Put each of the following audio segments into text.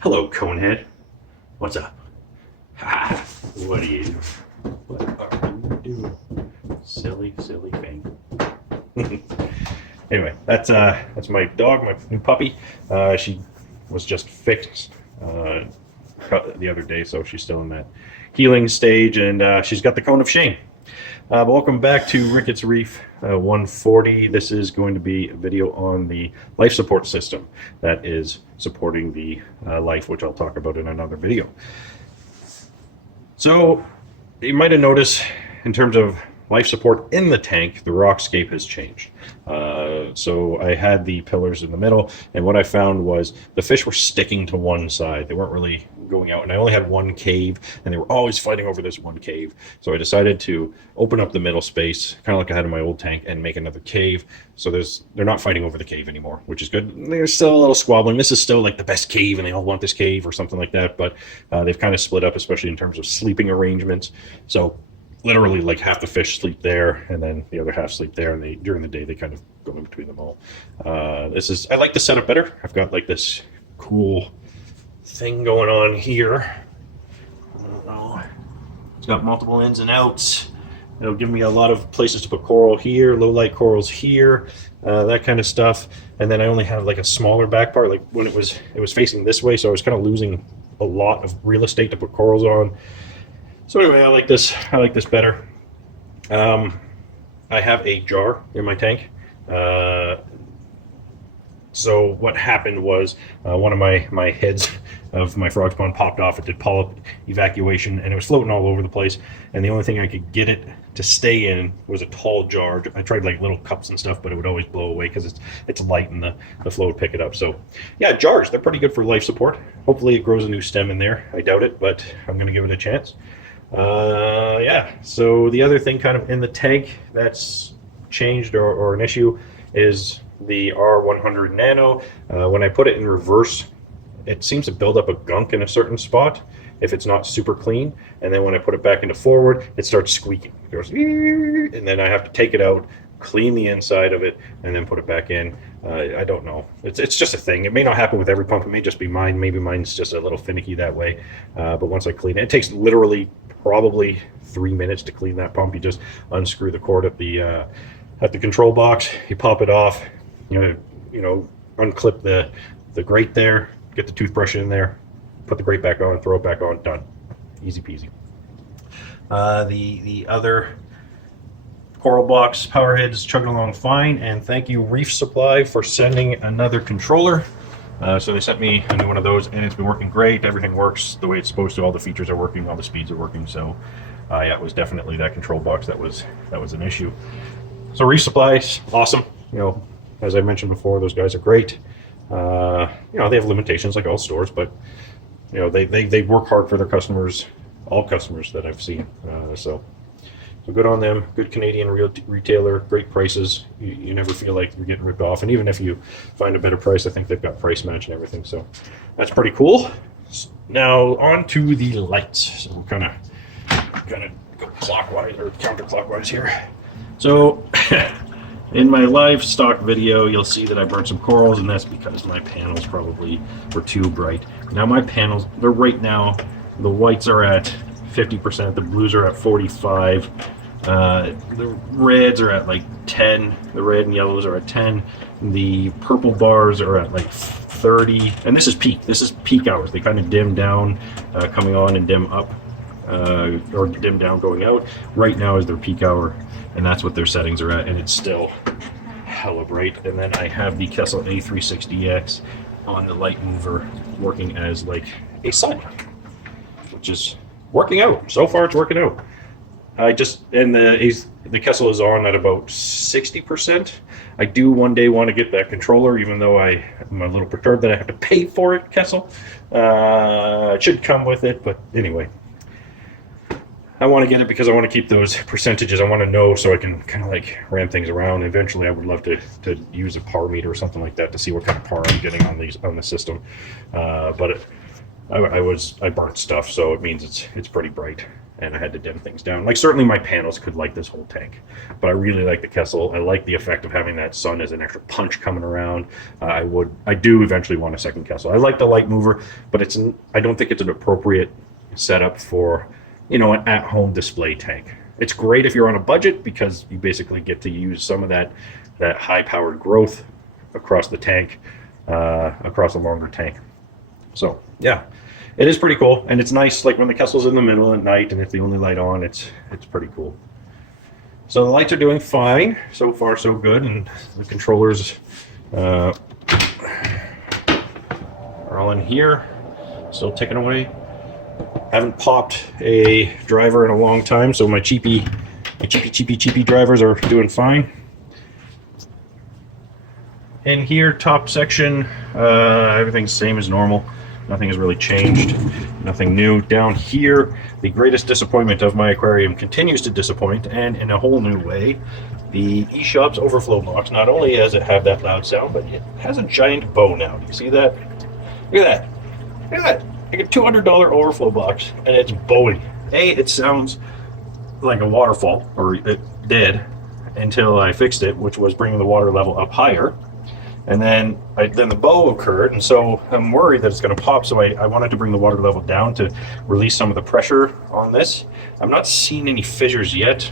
Hello, Conehead. What's up? Ha! What are you doing? What are you doing? Silly, silly thing. Anyway, that's my dog, my new puppy. She was just fixed the other day, so she's still in that healing stage, and she's got the cone of shame. Welcome back to Rickets Reef 140. This is going to be a video on the life support system that is supporting the life, which I'll talk about in another video. So you might have noticed in terms of life support in the tank, the rock scape has changed. So I had the pillars in the middle, and what I found was the fish were sticking to one side. They weren't really going out, and I only had one cave, and they were always fighting over this one cave. So I decided to open up the middle space, kind of like I had in my old tank, and make another cave. So they're not fighting over the cave anymore, which is good. There's still a little squabbling. This is still like the best cave, and they all want this cave or something like that. But they've kind of split up, especially in terms of sleeping arrangements. So literally like half the fish sleep there, and then the other half sleep there, and during the day they kind of go in between them all. I like the setup better. I've got like this cool thing going on here. I don't know. It's got multiple ins and outs. It'll give me a lot of places to put coral here, low light corals here, that kind of stuff. And then I only have like a smaller back part. Like when it was facing this way, so I was kind of losing a lot of real estate to put corals on. So anyway, I like this better. I have a jar in my tank. So what happened was one of my heads of my frog spawn popped off. It did polyp evacuation, and it was floating all over the place. And the only thing I could get it to stay in was a tall jar. I tried like little cups and stuff, but it would always blow away because it's light and the flow would pick it up. So yeah, jars, they're pretty good for life support. Hopefully it grows a new stem in there. I doubt it, but I'm going to give it a chance. Yeah, so the other thing kind of in the tank that's changed or an issue is the R100 Nano. When I put it in reverse, it seems to build up a gunk in a certain spot if it's not super clean, and then when I put it back into forward, it starts squeaking. It goes, and then I have to take it out, clean the inside of it, and then put it back in. I don't know. It's just a thing. It may not happen with every pump. It may just be mine. Maybe mine's just a little finicky that way. But once I clean it, it takes literally probably 3 minutes to clean that pump. You just unscrew the cord at the control box. You pop it off. You know, unclip the grate there. Get the toothbrush in there. Put the grate back on. Throw it back on. Done. Easy peasy. The other coral box power head is chugging along fine, and thank you Reef Supply for sending another controller. So they sent me a new one of those, and it's been working great. Everything works the way it's supposed to. All the features are working, all the speeds are working. So yeah, it was definitely that control box that was an issue. So Reef Supply is awesome. You know, as I mentioned before, those guys are great. You know, they have limitations like all stores, but you know, they work hard for their customers, all customers that I've seen. So good on them. Good Canadian retailer, great prices. You never feel like you're getting ripped off. And even if you find a better price, I think they've got price match and everything. So that's pretty cool. Now on to the lights. So we'll kind of go clockwise or counterclockwise here. So in my livestock video, you'll see that I burnt some corals, and that's because my panels probably were too bright. Now my panels, they're right now, the whites are at 50%, the blues are at 45. The reds are at like 10. The red and yellows are at 10. The purple bars are at like 30. And this is peak. This is peak hours. They kind of dim down coming on and dim up, or dim down going out. Right now is their peak hour, and that's what their settings are at. And it's still hella bright. And then I have the Kessel A360X on the light mover working as like a sun, which is working out. So far, it's working out. And the Kessel is on at about 60%. I do one day want to get that controller, even though I'm a little perturbed that I have to pay for it, Kessel. It should come with it, but anyway. I want to get it because I want to keep those percentages. I want to know so I can kind of like ram things around. Eventually, I would love to use a power meter or something like that to see what kind of power I'm getting on the system. But I burnt stuff, so it means it's pretty bright. and I had to dim things down. Like certainly my panels could light this whole tank, but I really like the Kessel. I like the effect of having that sun as an extra punch coming around. I do eventually want a second Kessel. I like the light mover, but I don't think it's an appropriate setup for, you know, an at-home display tank. It's great if you're on a budget because you basically get to use some of that high-powered growth across the tank, across a longer tank. So yeah, it is pretty cool, and it's nice. Like when the Kessel's in the middle at night, and it's the only light on, it's pretty cool. So the lights are doing fine so far, so good, and the controllers are all in here, still ticking away. Haven't popped a driver in a long time, so my cheapy drivers are doing fine. In here, top section, everything's same as normal. Nothing has really changed, nothing new. Down here, the greatest disappointment of my aquarium continues to disappoint, and in a whole new way. The eShop's overflow box, not only does it have that loud sound, but it has a giant bow now. Do you see that? Look at that. Look at that. Like a $200 overflow box, and it's bowing. It sounds like a waterfall, or it did, until I fixed it, which was bringing the water level up higher. And then the bow occurred, and so I'm worried that it's going to pop, so I wanted to bring the water level down to release some of the pressure on this. I'm not seeing any fissures yet.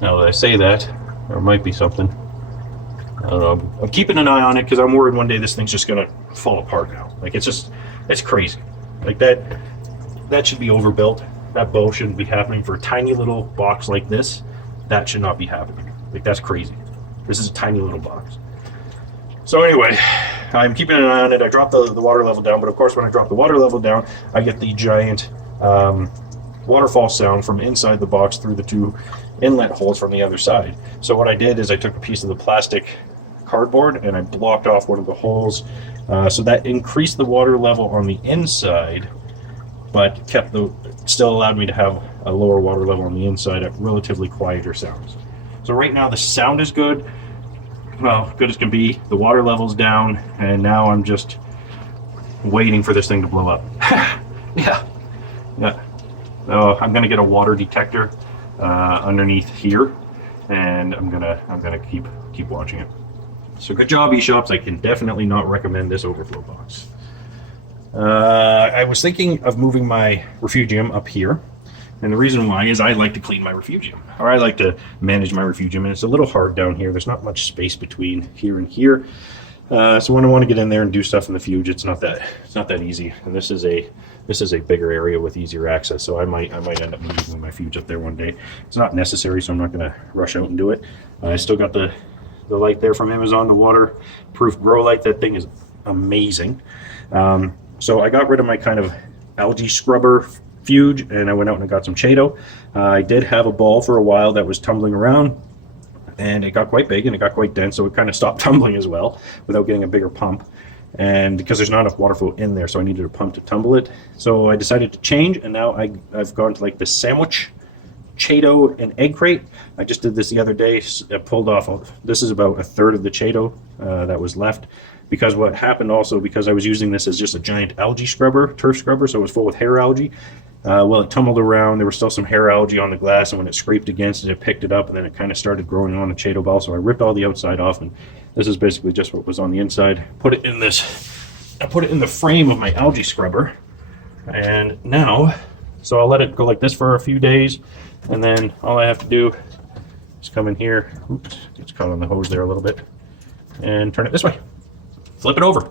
Now that I say that, there might be something. I don't know. I'm keeping an eye on it because I'm worried one day this thing's just going to fall apart now. Like, it's crazy. Like that should be overbuilt. That bow shouldn't be happening for a tiny little box like this. That should not be happening. Like, that's crazy. This is a tiny little box. So anyway, I'm keeping an eye on it. I dropped the water level down, but of course when I drop the water level down, I get the giant waterfall sound from inside the box through the two inlet holes from the other side. So what I did is I took a piece of the plastic cardboard and I blocked off one of the holes, so that increased the water level on the inside, but still allowed me to have a lower water level on the inside at relatively quieter sounds. So right now the sound is good. Well, good as can be. The water level's down, and now I'm just waiting for this thing to blow up. Yeah. I'm gonna get a water detector underneath here, and I'm gonna keep watching it. So good job, eShops. I can definitely not recommend this overflow box. I was thinking of moving my refugium up here. And the reason why is I like to clean my refugium, or I like to manage my refugium, and it's a little hard down here. There's not much space between here and here. So when I want to get in there and do stuff in the fuge, it's not that easy. And this is a bigger area with easier access, so I might end up moving my fuge up there one day. It's not necessary, so I'm not going to rush out and do it. I still got the light there from Amazon, the waterproof grow light. That thing is amazing. So I got rid of my kind of algae scrubber fuge, and I went out and I got some Chaeto. I did have a ball for a while that was tumbling around, and it got quite big and it got quite dense, so it kind of stopped tumbling as well without getting a bigger pump. And because there's not enough water flow in there, so I needed a pump to tumble it. So I decided to change, and now I've gone to like the sandwich Chaeto and egg crate. I just did this the other day. I pulled off, this is about a third of the Chaeto that was left. Because what happened also, because I was using this as just a giant algae scrubber, turf scrubber, so it was full with hair algae. Well, it tumbled around. There was still some hair algae on the glass, and when it scraped against it, it picked it up, and then it kind of started growing on the Chaeto ball. So I ripped all the outside off, and this is basically just what was on the inside. I put it in the frame of my algae scrubber, and now, so I'll let it go like this for a few days, and then all I have to do is come in here. Oops, it's caught on the hose there a little bit, and turn it this way. Flip it over.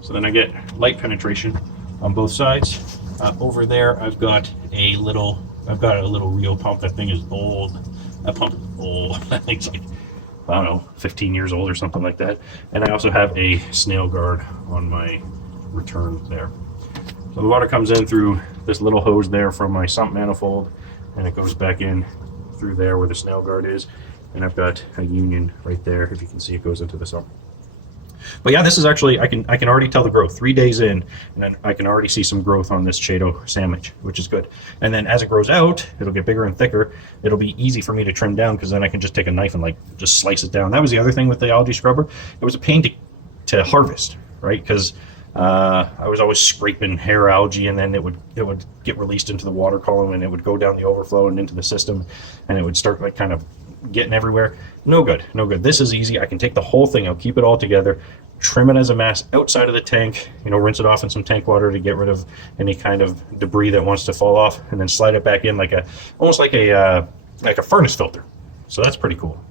So then I get light penetration on both sides. Over there, I've got a little Rio pump. That thing is old. That pump is old. That thing's like, I don't know, 15 years old or something like that. And I also have a snail guard on my return there. So the water comes in through this little hose there from my sump manifold, and it goes back in through there where the snail guard is. And I've got a union right there. If you can see, it goes into the sump. But yeah, this is actually, I can already tell the growth 3 days in, and then I can already see some growth on this Chaeto sandwich, which is good. And then as it grows out, it'll get bigger and thicker. It'll be easy for me to trim down, because then I can just take a knife and like just slice it down. That was the other thing with the algae scrubber. It was a pain to harvest, right? Because I was always scraping hair algae, and then it would get released into the water column, and it would go down the overflow and into the system, and it would start like kind of getting everywhere. No good, no good. This is easy. I can take the whole thing, I'll keep it all together, trim it as a mass outside of the tank, rinse it off in some tank water to get rid of any kind of debris that wants to fall off, and then slide it back in like almost like a furnace filter. So that's pretty cool.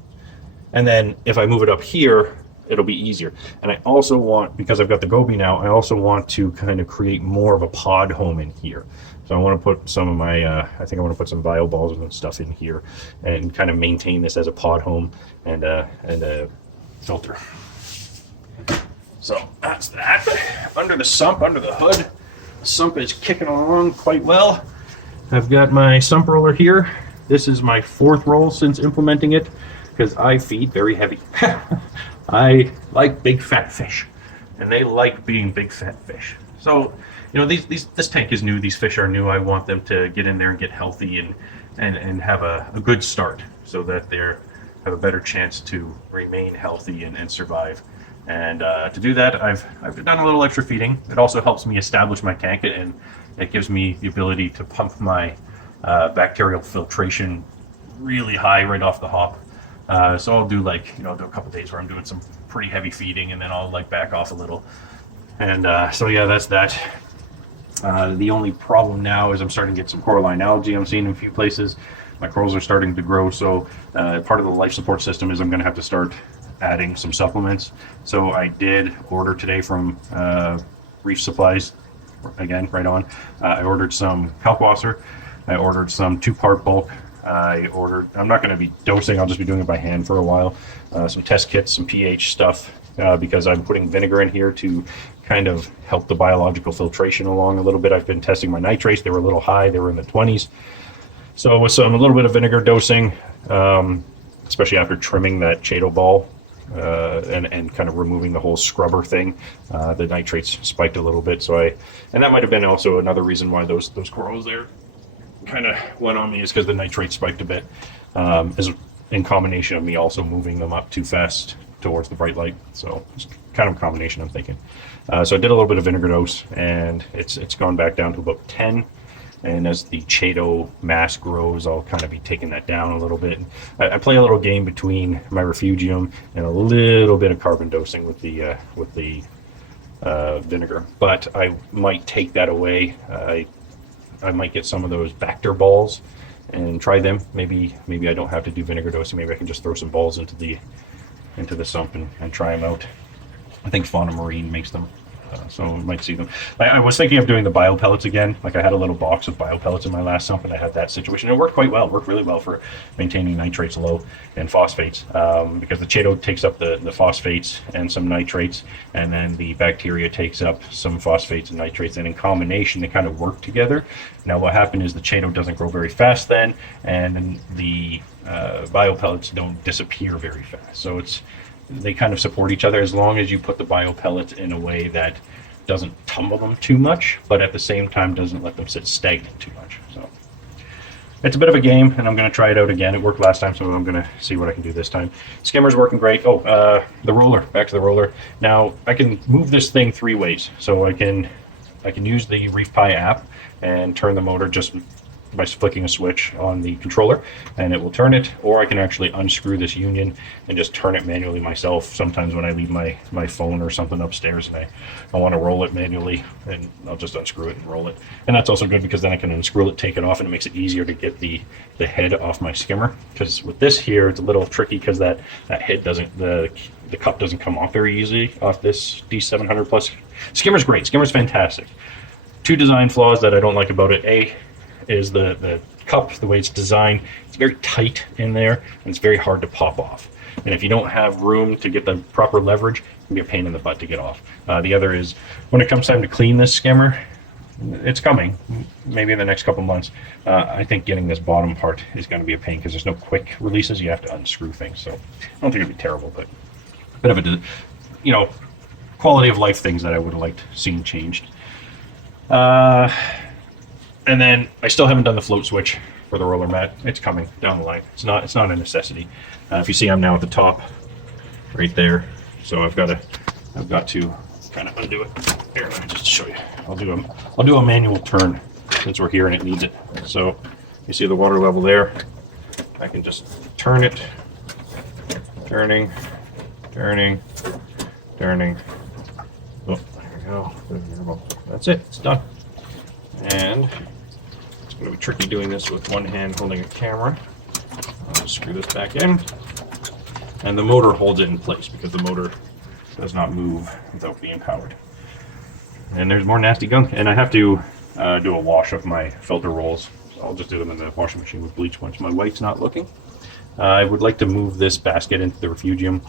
And then if I move it up here, it'll be easier. And I also want, because I've got the goby now, I also want to kind of create more of a pod home in here. So I want to put some of my, I think I want to put some bio balls and stuff in here and kind of maintain this as a pod home and a filter. So that's that. Under the sump, under the hood, the sump is kicking along quite well. I've got my sump roller here. This is my 4th roll since implementing it, because I feed very heavy. I like big fat fish, and they like being big fat fish. So, this tank is new. These fish are new. I want them to get in there and get healthy and have a good start, so that they have a better chance to remain healthy and survive. And to do that, I've done a little extra feeding. It also helps me establish my tank, and it gives me the ability to pump my bacterial filtration really high right off the hop. So I'll do do a couple days where I'm doing some pretty heavy feeding, and then I'll back off a little. And so yeah, that's that. The only problem now is I'm starting to get some coralline algae I'm seeing in a few places. My corals are starting to grow, so part of the life support system is I'm going to have to start adding some supplements. So I did order today from Reef Supplies, again, right on. I ordered some kalkwasser. I ordered some 2-part bulk. I'm not going to be dosing, I'll just be doing it by hand for a while. Some test kits, some pH stuff, because I'm putting vinegar in here to kind of help the biological filtration along a little bit. I've been testing my nitrates. They were a little high. They were in the 20s. So with a little bit of vinegar dosing, especially after trimming that chaeto ball, and kind of removing the whole scrubber thing, the nitrates spiked a little bit. And that might have been also another reason why those corals there kind of went on me, is because the nitrate spiked a bit, is in combination of me also moving them up too fast towards the bright light. So it's kind of a combination, I'm thinking. So I did a little bit of vinegar dose, and it's gone back down to about 10. And as the chaeto mass grows, I'll kind of be taking that down a little bit. I play a little game between my refugium and a little bit of carbon dosing with the vinegar, but I might take that away. I might get some of those Bacter balls and try them. Maybe I don't have to do vinegar dosing. Maybe I can just throw some balls into the sump and try them out. I think Fauna Marine makes them, so we might see them. I was thinking of doing the bio pellets again. I had a little box of bio pellets in my last sump, and I had that situation. It worked quite well. It worked really well for maintaining nitrates low and phosphates, because the chaeto takes up the phosphates and some nitrates, and then the bacteria takes up some phosphates and nitrates, and in combination they kind of work together. Now what happened is the chaeto doesn't grow very fast then, and the bio pellets don't disappear very fast. So they kind of support each other, as long as you put the bio pellets in a way that doesn't tumble them too much, but at the same time doesn't let them sit stagnant too much. So it's a bit of a game, and I'm going to try it out again. It worked last time, so I'm going to see what I can do this time. Skimmer's working great. The roller, back to the roller. Now I can move this thing 3 ways. So I can use the reef-pi app and turn the motor just by flicking a switch on the controller, and it will turn it, or I can actually unscrew this union and just turn it manually myself. Sometimes when I leave my phone or something upstairs and I want to roll it manually, and I'll just unscrew it and roll it. And that's also good, because then I can unscrew it, take it off, and it makes it easier to get the head off my skimmer. Because with this here, it's a little tricky, because that head doesn't, the cup doesn't come off very easily off this D700 Plus. Skimmer's great. Skimmer's fantastic. 2 design flaws that I don't like about it. A is the cup, the way it's designed. It's very tight in there, and it's very hard to pop off. And if you don't have room to get the proper leverage, it can be a pain in the butt to get off. The other is, when it comes time to clean this skimmer, it's coming, maybe in the next couple months. I think getting this bottom part is going to be a pain, because there's no quick releases. You have to unscrew things. So I don't think it'd be terrible, but a bit of a, quality of life things that I would have liked seen changed. And then I still haven't done the float switch for the roller mat. It's coming down the line. It's not a necessity. If you see, I'm now at the top right there. So I've got to kind of undo it. Here, let me just show you. I'll do a manual turn since we're here and it needs it. So you see the water level there. I can just turn it, turning. Oh, there we go. That's it. It's done. And it's going to be tricky doing this with one hand holding a camera. I'll just screw this back in. And the motor holds it in place because the motor does not move without being powered. And there's more nasty gunk. And I have to do a wash of my filter rolls. So I'll just do them in the washing machine with bleach once my wife's not looking. I would like to move this basket into the refugium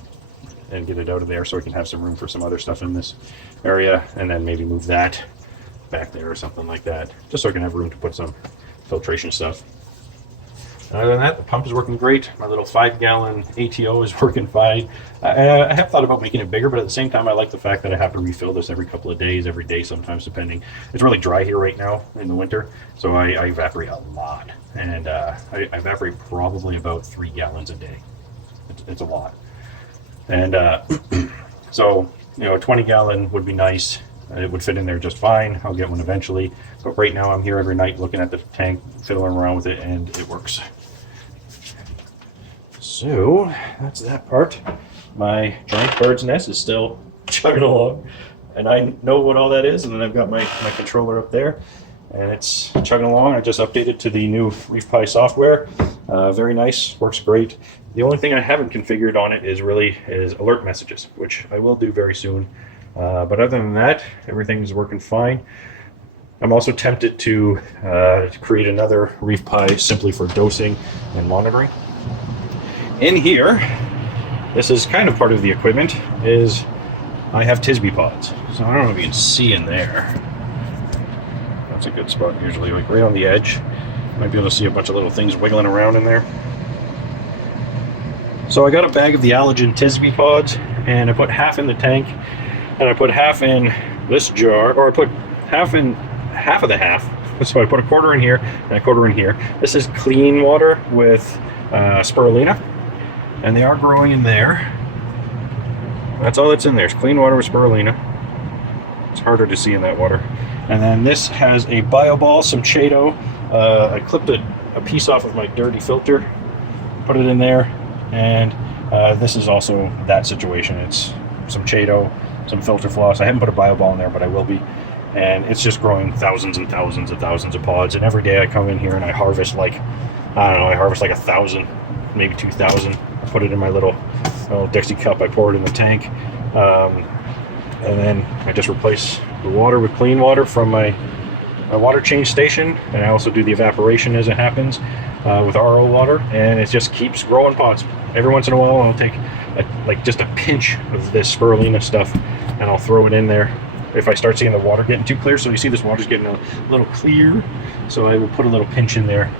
and get it out of there so we can have some room for some other stuff in this area, and then maybe move that back there or something like that, just so I can have room to put some filtration stuff. Other than that, the pump is working great. My little 5-gallon ATO is working fine. I have thought about making it bigger, but at the same time, I like the fact that I have to refill this every couple of days, every day sometimes, depending. It's really dry here right now in the winter, so I evaporate a lot. And I evaporate probably about 3 gallons a day. It's a lot. And so, you know, a 20-gallon would be nice. It would fit in there just fine. I'll get one eventually. But right now, I'm here every night looking at the tank, fiddling around with it, and it works. So that's that part. My giant bird's nest is still chugging along, and I know what all that is. And then I've got my controller up there, and it's chugging along. I just updated to the new reef-pi software. Very nice, works great. The only thing I haven't configured on it is alert messages, which I will do very soon. But other than that, everything's working fine. I'm also tempted to create another reef-pi simply for dosing and monitoring. In here, this is kind of part of the equipment, is I have Tisbee pods. So I don't know if you can see in there. That's a good spot usually, like right on the edge. Might be able to see a bunch of little things wiggling around in there. So I got a bag of the allergen Tisbee pods, and I put half in the tank, and I put half in this jar, or I put half in half of the half. So I put a quarter in here and a quarter in here. This is clean water with spirulina, and they are growing in there. That's all that's in there, is clean water with spirulina. It's harder to see in that water. And then this has a bioball, some Chaeto. I clipped a piece off of my dirty filter, put it in there, and this is also that situation. It's some Chaeto, some filter floss. I haven't put a bioball in there, but I will be. And it's just growing thousands and thousands and thousands of pods. And every day I come in here and I harvest like, I don't know, I harvest like 1,000, maybe 2,000. I put it in my little Dixie cup. I pour it in the tank. And then I just replace the water with clean water from my water change station. And I also do the evaporation as it happens with RO water. And it just keeps growing pods. Every once in a while I'll take just a pinch of this spirulina stuff and I'll throw it in there if I start seeing the water getting too clear. So you see this water's getting a little clear, so I will put a little pinch in there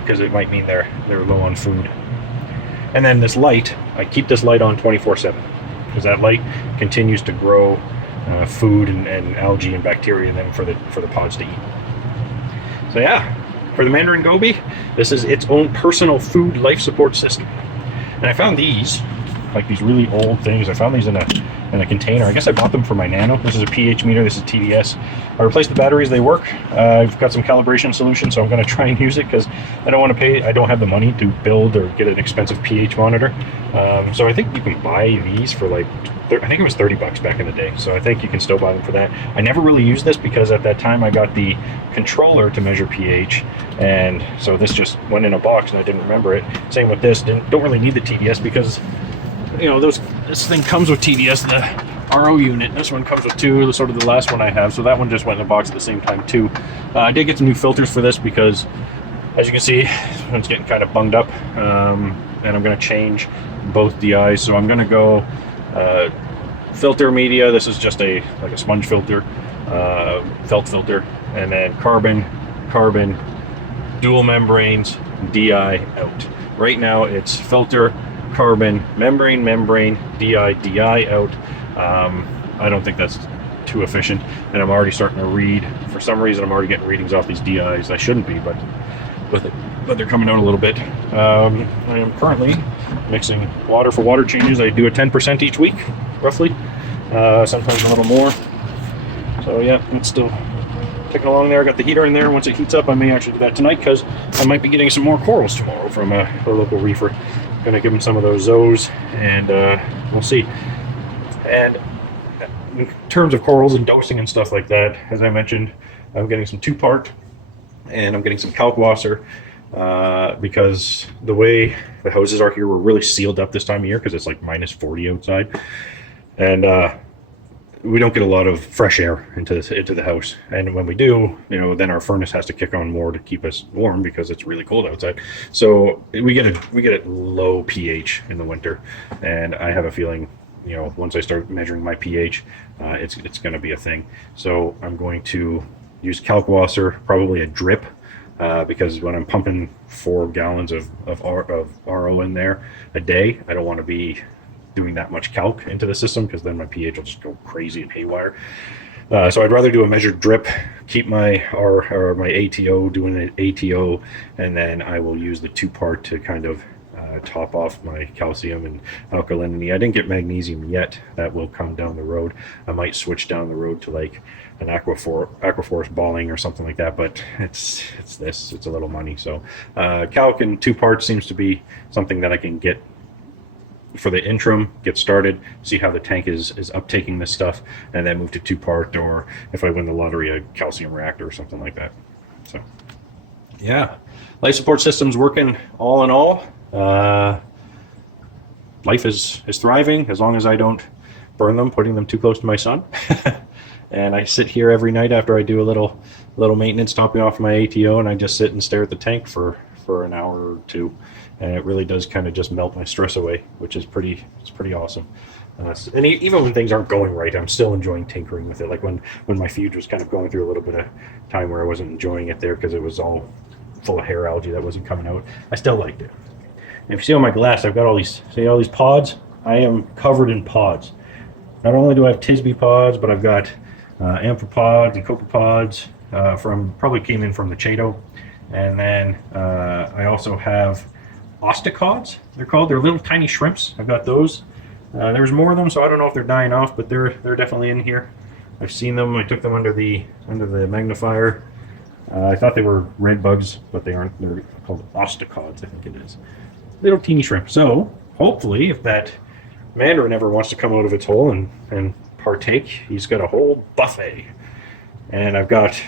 because it might mean they're low on food. And then this light, I keep this light on 24/7 because that light continues to grow food and algae and bacteria then for the pods to eat. So yeah, for the Mandarin goby, this is its own personal food life support system. And I found these, like these really old things. I found these in a container. I guess I bought them for my Nano. This is a pH meter. This is TDS. I replaced the batteries. They work. I've got some calibration solution, so I'm going to try and use it because I don't want to pay. I don't have the money to build or get an expensive pH monitor. So I think you can buy these for like, I think it was $30 back in the day. So I think you can still buy them for that. I never really used this because at that time I got the controller to measure pH, and so this just went in a box and I didn't remember it. Same with this. Don't really need the TDS because, you know, this thing comes with TDS, the RO unit. This one comes with two, sort of the last one I have. So that one just went in a box at the same time too. I did get some new filters for this because, as you can see, it's getting kind of bunged up, and I'm going to change both DIs. So I'm going to go filter media. This is just like a sponge filter, felt filter, and then carbon, dual membranes, DI out. Right now it's filter, carbon, membrane, DI out. I don't think that's too efficient, and I'm already starting to read. For some reason, I'm already getting readings off these DIs. I shouldn't be, but they're coming out a little bit. I am currently mixing water for water changes. I do a 10% each week, roughly, sometimes a little more. So yeah, it's still ticking along there. I got the heater in there. Once it heats up, I may actually do that tonight because I might be getting some more corals tomorrow from a local reefer. Gonna give him some of those zoes, and we'll see. And in terms of corals and dosing and stuff like that, as I mentioned, I'm getting some 2-part, and I'm getting some kalkwasser because the way the houses are here, we're really sealed up this time of year because it's like minus 40 outside, and we don't get a lot of fresh air into the house. And when we do, you know, then our furnace has to kick on more to keep us warm because it's really cold outside. So we get a low pH in the winter, and I have a feeling, you know, once I start measuring my pH, it's going to be a thing. So I'm going to use kalkwasser, probably a drip, because when I'm pumping 4 gallons of RO in there a day, I don't want to be doing that much calc into the system because then my pH will just go crazy and haywire. So I'd rather do a measured drip, keep my my ATO doing an ATO, and then I will use the 2-part to kind of top off my calcium and alkalinity. I didn't get magnesium yet. That will come down the road. I might switch down the road to like an aquaforce balling or something like that, but it's a little money. So calc and 2-part seems to be something that I can get for the interim, get started, see how the tank is uptaking this stuff, and then move to 2-part, or if I win the lottery, a calcium reactor or something like that. So yeah, life support system's working all in all. Life is thriving as long as I don't burn them, putting them too close to my sun. And I sit here every night after I do a little maintenance, topping off my ATO, and I just sit and stare at the tank for an hour or two, and it really does kind of just melt my stress away, which is pretty awesome. And even when things aren't going right, I'm still enjoying tinkering with it. Like when my feed was kind of going through a little bit of time where I wasn't enjoying it there because it was all full of hair algae that wasn't coming out, I still liked it. And if you see on my glass, I've got all these pods. I am covered in pods. Not only do I have Tisbee pods, but I've got amphipods and copepods probably came in from the Chato. And then I also have ostracods, they're called. They're little tiny shrimps. I've got those. There's more of them, so I don't know if they're dying off, but they're definitely in here. I've seen them. I took them under the magnifier. I thought they were red bugs, but they aren't. They're called ostracods, I think it is. Little teeny shrimp. So hopefully, if that mandarin ever wants to come out of its hole and partake, he's got a whole buffet. And I've got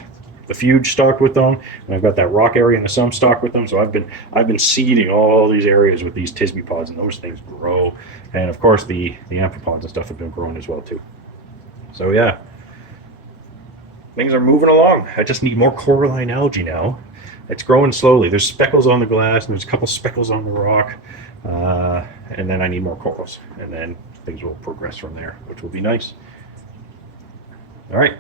the fuge stocked with them, and I've got that rock area in the sump stocked with them. So I've been seeding all these areas with these Tisbee pods, and those things grow. And of course the amphipods and stuff have been growing as well too. So yeah, things are moving along. I just need more coralline algae now. It's growing slowly. There's speckles on the glass, and there's a couple speckles on the rock, and then I need more corals, and then things will progress from there, which will be nice. All right.